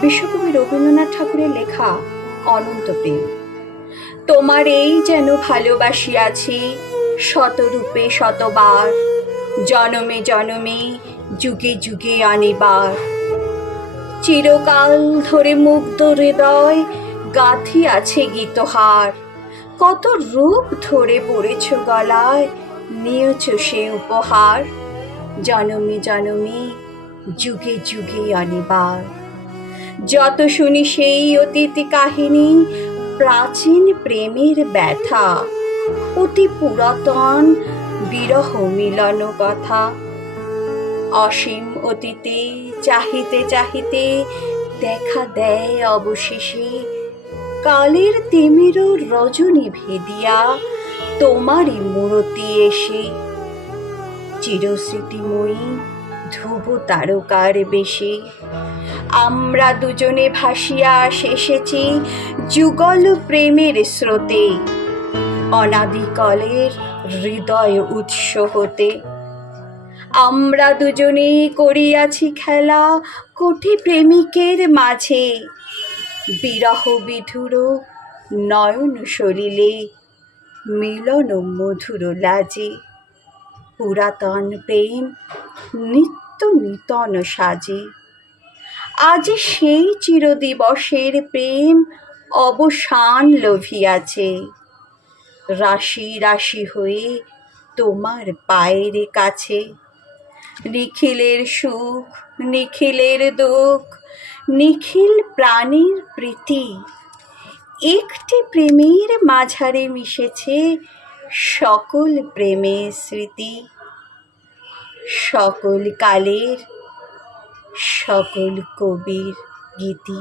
বিশ্বকবি রবীন্দ্রনাথ ঠাকুরের লেখা অনন্ত প্রেম। তোমার এই যেন ভালোবাসিয়াছি শতরূপে শতবার, জনমে জনমে যুগে যুগে অনিবার। চিরকাল ধরে মুগ্ধ হৃদয় গাঁথিয়াছে গীতহার, কত রূপ ধরে পড়েছ গলায়, নিয়েছ সে উপহার। জনমে জনমে যুগে যুগে অনিবার। যত শুনি সেই অতীত কাহিনী, প্রাচীন প্রেমের ব্যথা, অতি পুরাতন বিরহ মিলন কথা। অসীম অতীতে চাহিতে চাহিতে দেখা দেয় অবশেষে, কালের তিমির রজনী ভেদিয়া তোমারই মূরতি এসে। চিরস্মৃতিময়ী ধ্রুব তারকার বেশে আমরা দুজনে ভাসিয়া এসেছি যুগল প্রেমের স্রোতে, অনাদিকালের হৃদয় উৎস হতে। আমরা দুজনে করিয়াছি খেলা কোটি প্রেমিকের মাঝে, বিরহ বিধুর নয়ন সলিলে মিলন মধুর লাজে। পুরাতন প্রেম নিত্য নূতন সাজে, আজ সেই চিরদিবসের প্রেম অবসান লভিয়াছে। রাশি রাশি হয়ে তোমার পায়ের কাছে, নিখিলের সুখ নিখিলের দুঃখ, নিখিল প্রাণীর প্রীতি, একটি প্রেমের মাঝারে মিশেছে সকল প্রেমের স্মৃতি। সকল কালের সকল কবির গীতি।